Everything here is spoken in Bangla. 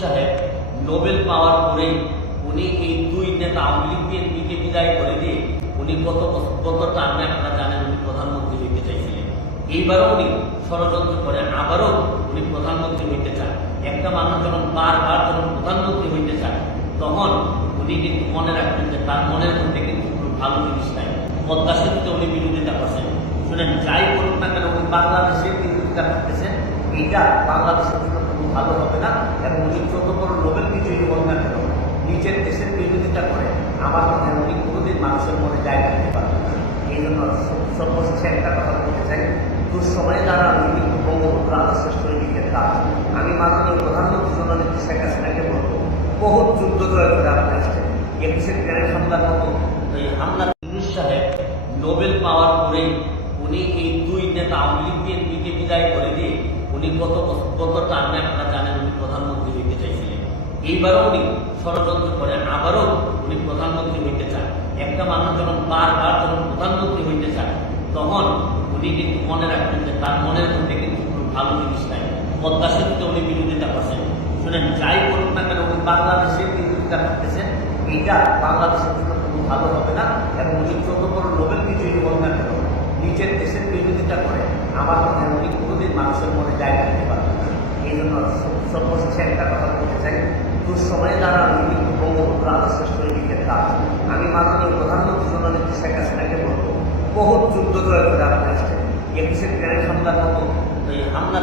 সাহেব নোবেল পাওয়ার পরেই উনি এই দুই নেতা আওয়ামী লীগ বিএনপিকে বিদায় করে দিয়ে উনি গত টার্মে আপনারা জানেন উনি প্রধানমন্ত্রী হইতে চাইছিলেন। এইবারও উনি ষড়যন্ত্র করেন, আবারও উনি প্রধানমন্ত্রী হইতে চান। একটা মানুষ যখন বারবার যখন প্রধানমন্ত্রী হইতে চান তখন উনি কিন্তু মনে রাখবেন যে তার মনের মধ্যে কিন্তু কোনো ভালো জিনিস নাই। পদ্মা সেতুতে উনি বিরোধিতা করছেন। শুনেন, যাই করুন না কেন উনি বাংলাদেশের বিরোধিতা করতেছেন, এইটা বাংলাদেশের জন্য কোনো ভালো হবে না। এবং উনি যত বড় নোবেল বিজয়ী হন না কেন, নিজের দেশের বিরোধিতা করে আমার মনে হয় উনি কোনোদিন মানুষের মনে জায়গা দিতে পারবেন না। এই জন্য সর্বশেষে একটা কথা বলতে চাই, দুঃসময়ে যারা উনি কিন্তু বঙ্গবন্ধুর আদর্শের সৈনিকের কাজ। আমি মাননীয় প্রধানমন্ত্রী জননেত্রী শেখ হাসিনাকে বলবো, বহুত যুদ্ধ জয় করে আপনি আসছেন। 21-এর গ্রেনেড হামলার মতো এই হামলা সাহেব নোবেল পাওয়ার পরেই উনি এই দুই নেতা আওয়ামী লীগ বিএনপিকে বিদায় করে দিয়ে উনি গত টার্মে আপনারা জানেন উনি প্রধানমন্ত্রী হইতে চাইছিলেন। এইবারও উনি ষড়যন্ত্র করেন, আবারও উনি প্রধানমন্ত্রী হইতে চান। একটা মানুষ যখন বারবার যখন প্রধানমন্ত্রী হইতে চান তখন উনি কিন্তু মনে রাখবেন যে তার মনের মধ্যে কিন্তু কোনো ভালো জিনিস নাই। পদ্মা সেতুতে উনি বিরোধিতা করছেন। শুনেন, যাই করুন না কেন উনি বাংলাদেশের বিরোধিতা করতেছেন, এইটা বাংলাদেশের জন্য কোনো ভালো হবে না। এবং উনি যত বড় নোবেল বিজয়ী হন না কেন, নিজের দেশের বিরোধিতা করে আমার মনে হয় উনি কোনোদিন মানুষের মনে জায়গা দিতে পারবেন না। এই জন্য সর্বশেষে একটা কথা বলতে চাই, দুঃসময়ে যারা উনি কিন্তু বঙ্গবন্ধুর আদর্শের সৈনিকের কাজ। আমি মাননীয় প্রধানমন্ত্রী জননেত্রী শেখ হাসিনাকে বলবো, বহুত যুদ্ধ জয় করে আপনি আসছেন। 21-এর গ্রেনেড হামলার মতো এই হামলা